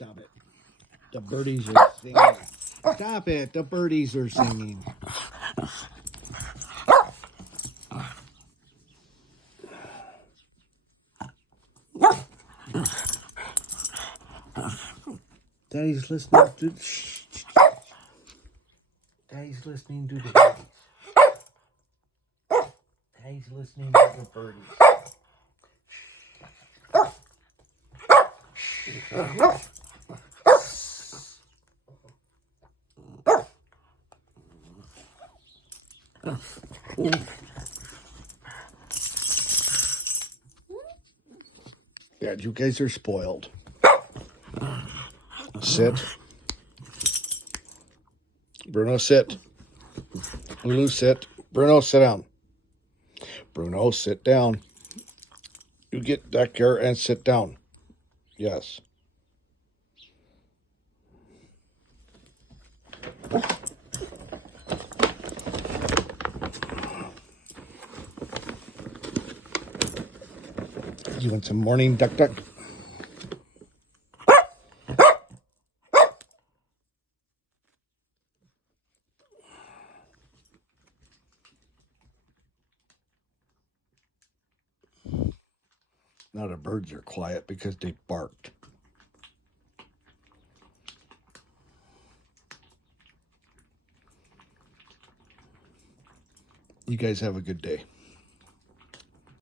Stop it. The birdies are singing. Stop it. The birdies are singing. Daddy's listening to... Daddy's listening to the birdies. Daddy's listening to the birdies. Yeah, you guys are spoiled. Sit. Bruno, sit. Lulu, sit. Bruno, sit down. Bruno, sit down. You get back here and sit down. Yes. You want some morning duck duck? Now the birds are quiet because they barked. You guys have a good day.